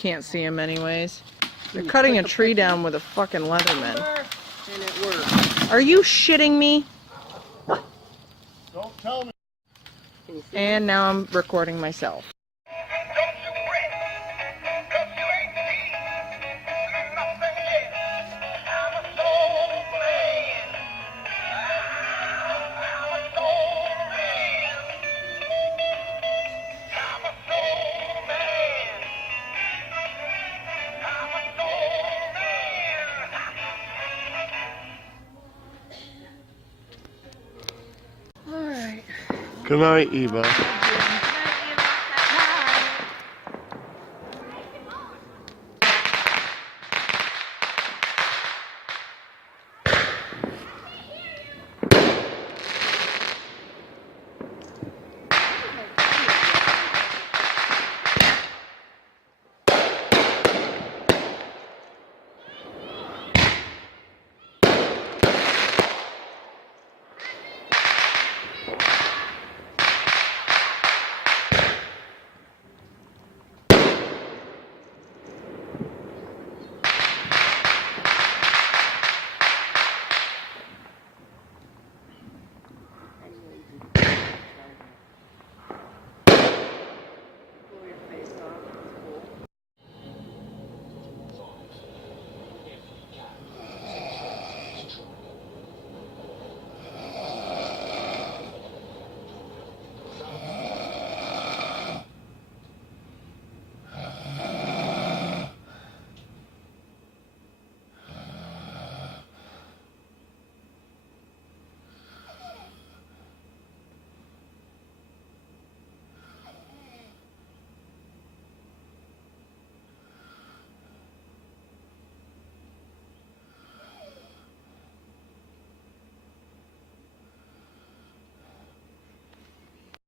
can't see him anyways. They're cutting a tree down with a fucking Leatherman. And it worked. Are you shitting me? Don't tell me. And now I'm recording myself. Good night, Eva.